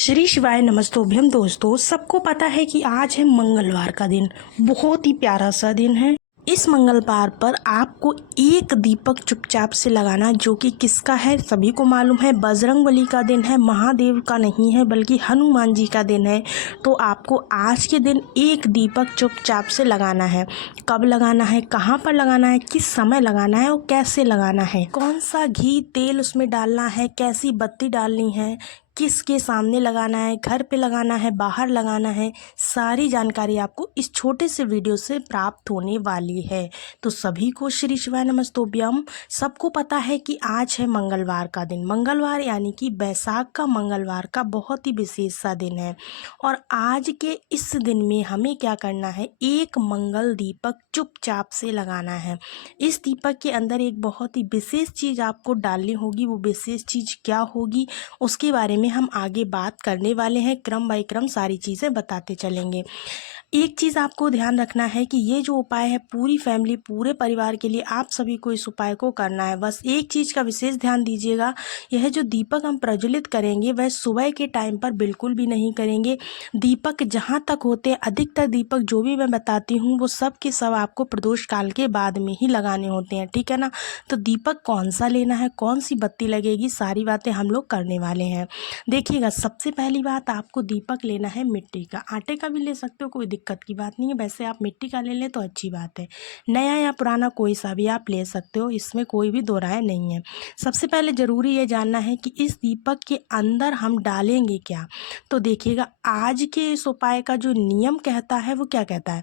श्री शिवाय नमस्तोभ्यम दोस्तों, सबको पता है कि आज है मंगलवार का दिन। बहुत ही प्यारा सा दिन है। इस मंगलवार पर आपको एक दीपक चुपचाप से लगाना, जो कि किसका है सभी को मालूम है, बजरंगबली का दिन है, महादेव का नहीं है बल्कि हनुमान जी का दिन है। तो आपको आज के दिन एक दीपक चुपचाप से लगाना है। कब लगाना है, कहाँ पर लगाना है, किस समय लगाना है और कैसे लगाना है, कौन सा घी तेल उसमें डालना है, कैसी बत्ती डालनी है, किसके सामने लगाना है, घर पे लगाना है, बाहर लगाना है, सारी जानकारी आपको इस छोटे से वीडियो से प्राप्त होने वाली है। तो सभी को श्री शिवाय नमस्तोभ्यम। सबको पता है कि आज है मंगलवार का दिन। मंगलवार यानी कि बैसाख का मंगलवार का बहुत ही विशेष सा दिन है। और आज के इस दिन में हमें क्या करना है, एक मंगल दीपक चुपचाप से लगाना है। इस दीपक के अंदर एक बहुत ही विशेष चीज़ आपको डालनी होगी। वो विशेष चीज़ क्या होगी उसके बारे में हम आगे बात करने वाले हैं। क्रम बाय क्रम सारी चीज़ें बताते चलेंगे। एक चीज़ आपको ध्यान रखना है कि ये जो उपाय है पूरी फैमिली, पूरे परिवार के लिए आप सभी को इस उपाय को करना है। बस एक चीज़ का विशेष ध्यान दीजिएगा, यह जो दीपक हम प्रज्वलित करेंगे वह सुबह के टाइम पर बिल्कुल भी नहीं करेंगे। दीपक जहाँ तक होते हैं, अधिकतर दीपक जो भी मैं बताती हूँ वो सब के सब आपको प्रदोष काल के बाद में ही लगाने होते हैं, ठीक है ना। तो दीपक कौन सा लेना है, कौन सी बत्ती लगेगी, सारी बातें हम लोग करने वाले हैं। देखिएगा, सबसे पहली बात, आपको दीपक लेना है मिट्टी का। आटे का भी ले सकते हो, कोई दिक्कत की बात नहीं है। वैसे आप मिट्टी का ले लें तो अच्छी बात है। नया या पुराना कोई सा भी आप ले सकते हो, इसमें कोई भी दो राय नहीं है। सबसे पहले ज़रूरी ये जानना है कि इस दीपक के अंदर हम डालेंगे क्या। तो देखिएगा, आज के इस उपाय का जो नियम कहता है वो क्या कहता है,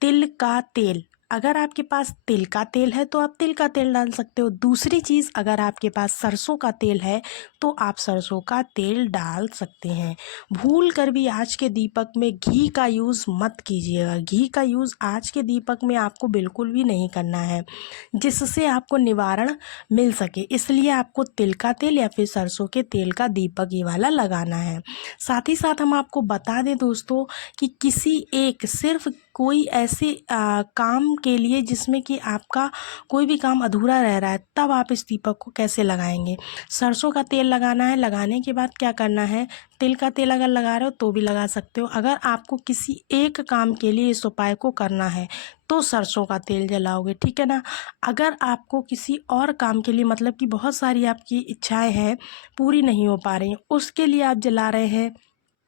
तिल का तेल। अगर आपके पास तिल का तेल है तो आप तिल का तेल डाल सकते हो। दूसरी चीज़, अगर आपके पास सरसों का तेल है तो आप सरसों का तेल डाल सकते हैं। भूल कर भी आज के दीपक में घी का यूज़ मत कीजिएगा। घी का यूज़ आज के दीपक में आपको बिल्कुल भी नहीं करना है, जिससे आपको निवारण मिल सके। इसलिए आपको तिल का तेल या फिर सरसों के तेल का दीपक ये वाला लगाना है। साथ ही साथ हम आपको बता दें दोस्तों कि किसी एक सिर्फ कोई ऐसे काम के लिए जिसमें कि आपका कोई भी काम अधूरा रह रहा है, तब आप इस दीपक को कैसे लगाएंगे। सरसों का तेल लगाना है। लगाने के बाद क्या करना है, तिल का तेल अगर लगा रहे हो तो भी लगा सकते हो। अगर आपको किसी एक काम के लिए इस उपाय को करना है तो सरसों का तेल जलाओगे, ठीक है ना। अगर आपको किसी और काम के लिए, मतलब कि बहुत सारी आपकी इच्छाएं हैं पूरी नहीं हो पा रही हैं, उसके लिए आप जला रहे हैं,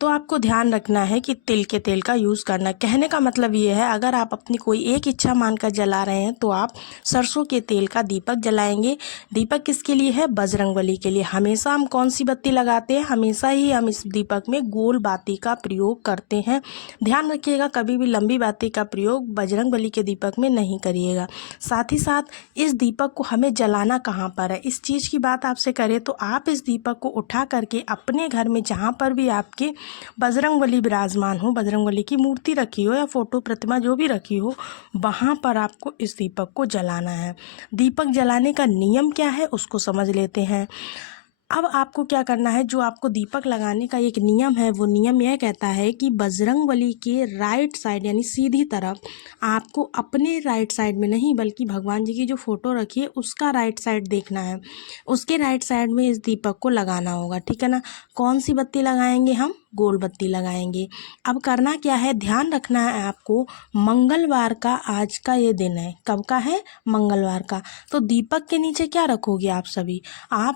तो आपको ध्यान रखना है कि तिल के तेल का यूज़ करना। कहने का मतलब ये है, अगर आप अपनी कोई एक इच्छा मानकर जला रहे हैं तो आप सरसों के तेल का दीपक जलाएंगे। दीपक किसके लिए है, बजरंगबली के लिए। हमेशा हम कौन सी बत्ती लगाते हैं, हमेशा ही हम इस दीपक में गोल बाती का प्रयोग करते हैं। ध्यान रखिएगा, कभी भी लंबी बाती का प्रयोग बजरंगबली के दीपक में नहीं करिएगा। साथ ही साथ इस दीपक को हमें जलाना कहाँ पर है, इस चीज़ की बात आपसे करें तो आप इस दीपक को उठा करके अपने घर में जहाँ पर भी आपके बजरंगबली विराजमान हो, बजरंगबली की मूर्ति रखी हो या फोटो प्रतिमा जो भी रखी हो, वहाँ पर आपको इस दीपक को जलाना है। दीपक जलाने का नियम क्या है उसको समझ लेते हैं। अब आपको क्या करना है, जो आपको दीपक लगाने का एक नियम है, वो नियम यह कहता है कि बजरंगबली के राइट साइड यानी सीधी तरफ, आपको अपने राइट साइड में नहीं बल्कि भगवान जी की जो फोटो रखी है उसका राइट साइड देखना है। उसके राइट साइड में इस दीपक को लगाना होगा, ठीक है ना। कौन सी बत्ती लगाएंगे हम, गोल बत्ती लगाएंगे। अब करना क्या है, ध्यान रखना है आपको, मंगलवार का आज का ये दिन है। कब का है, मंगलवार का। तो दीपक के नीचे क्या रखोगे आप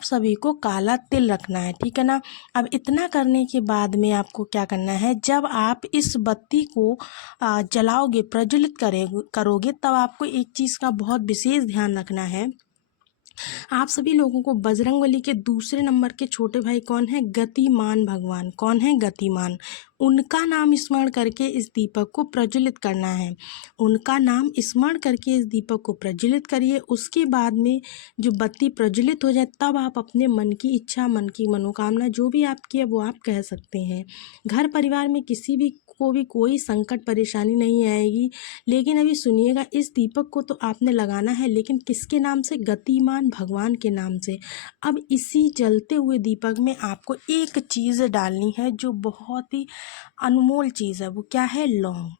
सभी को काला तिल रखना है, ठीक है ना। अब इतना करने के बाद में आपको क्या करना है, जब आप इस बत्ती को जलाओगे, प्रज्वलित करोगे, तब आपको एक चीज़ का बहुत विशेष ध्यान रखना है। आप सभी लोगों को बजरंगबली के दूसरे नंबर के छोटे भाई कौन है, गतिमान भगवान। कौन है, गतिमान। उनका नाम स्मरण करके इस दीपक को प्रज्वलित करना है। उनका नाम स्मरण करके इस दीपक को प्रज्वलित करिए। उसके बाद में जो बत्ती प्रज्वलित हो जाए, तब आप अपने मन की इच्छा, मन की मनोकामना जो भी आपकी है वो आप कह सकते हैं। घर परिवार में किसी भी को भी कोई संकट परेशानी नहीं आएगी। लेकिन अभी सुनिएगा, इस दीपक को तो आपने लगाना है, लेकिन किसके नाम से, गतिमान भगवान के नाम से। अब इसी जलते हुए दीपक में आपको एक चीज़ डालनी है जो बहुत ही अनमोल चीज़ है। वो क्या है, लौंग।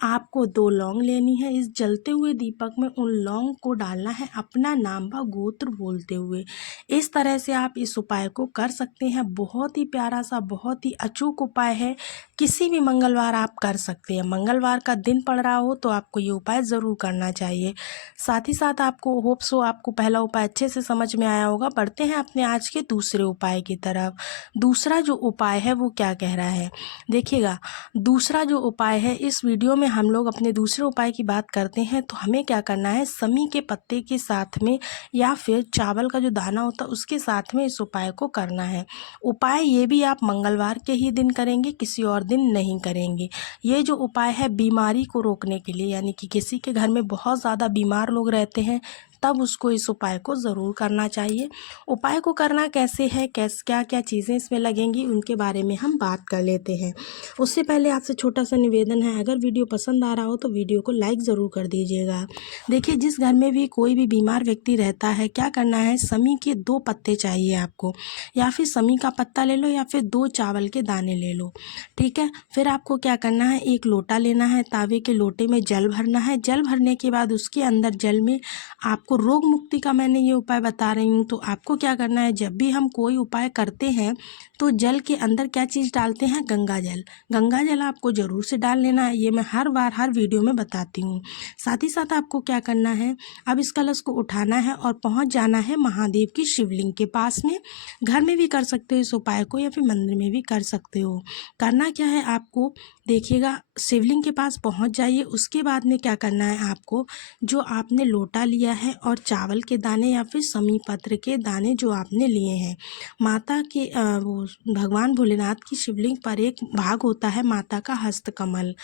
आपको 2 लौंग लेनी है। इस जलते हुए दीपक में उन लौंग को डालना है अपना नाम व गोत्र बोलते हुए। इस तरह से आप इस उपाय को कर सकते हैं। बहुत ही प्यारा सा, बहुत ही अचूक उपाय है। किसी भी मंगलवार आप कर सकते हैं। मंगलवार का दिन पड़ रहा हो तो आपको ये उपाय ज़रूर करना चाहिए। साथ ही साथ आपको होप सो आपको पहला उपाय अच्छे से समझ में आया होगा। बढ़ते हैं अपने आज के दूसरे उपाय की तरफ। दूसरा जो उपाय है वो क्या कह रहा है, देखिएगा। दूसरा जो उपाय है, इस वीडियो में हम लोग अपने दूसरे उपाय की बात करते हैं तो हमें क्या करना है, समी के पत्ते के साथ में या फिर चावल का जो दाना होता है उसके साथ में इस उपाय को करना है। उपाय ये भी आप मंगलवार के ही दिन करेंगे, किसी और दिन नहीं करेंगे। ये जो उपाय है बीमारी को रोकने के लिए, यानी कि किसी के घर में बहुत ज़्यादा बीमार लोग रहते हैं तब उसको इस उपाय को ज़रूर करना चाहिए। उपाय को करना कैसे है, क्या क्या चीज़ें इसमें लगेंगी, उनके बारे में हम बात कर लेते हैं। उससे पहले आपसे छोटा सा निवेदन है, अगर वीडियो पसंद आ रहा हो तो वीडियो को लाइक ज़रूर कर दीजिएगा। देखिए, जिस घर में भी कोई भी बीमार व्यक्ति रहता है, क्या करना है, समी के 2 पत्ते चाहिए आपको, या फिर समी का पत्ता ले लो या फिर 2 चावल के दाने ले लो, ठीक है। फिर आपको क्या करना है, एक लोटा लेना है, तावे के लोटे में जल भरना है। जल भरने के बाद उसके अंदर जल में आपको रोग मुक्ति का मैंने ये उपाय बता रही हूँ। तो आपको क्या करना है, जब भी हम कोई उपाय करते हैं तो जल के अंदर क्या चीज़ डालते हैं, गंगा जल। गंगा जल आपको ज़रूर से डाल लेना है, ये मैं हर बार हर वीडियो में बताती हूँ। साथ ही साथ आपको क्या करना है, अब इस कलश को उठाना है और पहुँच जाना है महादेव की शिवलिंग के पास में। घर में भी कर सकते हो इस उपाय को या फिर मंदिर में भी कर सकते हो। करना क्या है आपको, देखिएगा, शिवलिंग के पास पहुँच जाइए। उसके बाद में क्या करना है आपको, जो आपने लोटा लिया है और चावल के दाने या फिर समी पत्र के दाने जो आपने लिए हैं, माता के वो भगवान भोलेनाथ की शिवलिंग पर एक भाग होता है माता का हस्तकमल,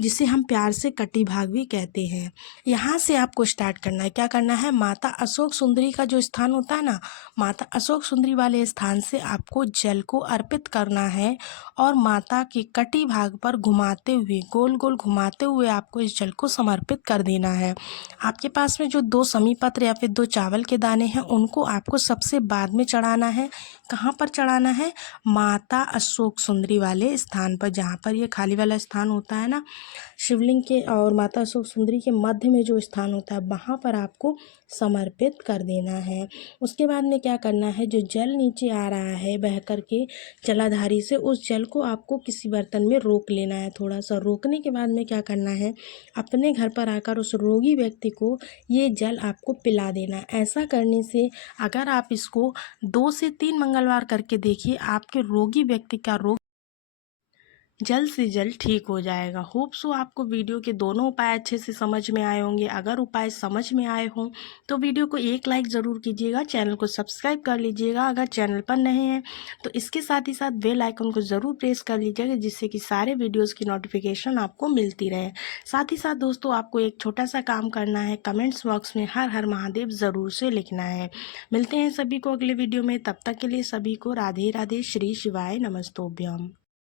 जिसे हम प्यार से कटी भाग भी कहते हैं। यहाँ से आपको स्टार्ट करना है। क्या करना है, माता अशोक सुंदरी का जो स्थान होता है ना, माता अशोक सुंदरी वाले स्थान से आपको जल को अर्पित करना है और माता के कटी भाग पर घुमाते हुए, गोल गोल घुमाते हुए आपको इस जल को समर्पित कर देना है। आपके पास में जो 2 समी पत्र या फिर 2 चावल के दाने हैं उनको आपको सबसे बाद में चढ़ाना है। कहाँ पर चढ़ाना है, माता अशोक सुंदरी वाले स्थान पर, जहाँ पर ये खाली वाला स्थान होता है ना शिवलिंग के और माता अशोक सुंदरी के मध्य में जो स्थान होता है, वहाँ पर आपको समर्पित कर देना है। उसके बाद में क्या करना है, जो जल नीचे आ रहा है बह कर के जलाधारी से, उस जल को आपको किसी बर्तन में रोक लेना है। थोड़ा सा रोकने के बाद में क्या करना है, अपने घर पर आकर उस रोगी व्यक्ति को ये जल आपको पिला देना है। ऐसा करने से अगर आप इसको 2 से 3 मंगलवार करके देखिए, आपके रोगी व्यक्ति का रोग जल्द से जल्द ठीक हो जाएगा। होप सो आपको वीडियो के दोनों उपाय अच्छे से समझ में आए होंगे। अगर उपाय समझ में आए हों तो वीडियो को एक लाइक ज़रूर कीजिएगा, चैनल को सब्सक्राइब कर लीजिएगा अगर चैनल पर नए हैं तो। इसके साथ ही साथ बेल आइकन को ज़रूर प्रेस कर लीजिएगा, जिससे कि सारे वीडियोज़ की नोटिफिकेशन आपको मिलती रहे। साथ ही साथ दोस्तों, आपको एक छोटा सा काम करना है, कमेंट्स बॉक्स में हर हर महादेव ज़रूर से लिखना है। मिलते हैं सभी को अगले वीडियो में, तब तक के लिए सभी को राधे राधे, श्री शिवाय नमस्तोभ्यम।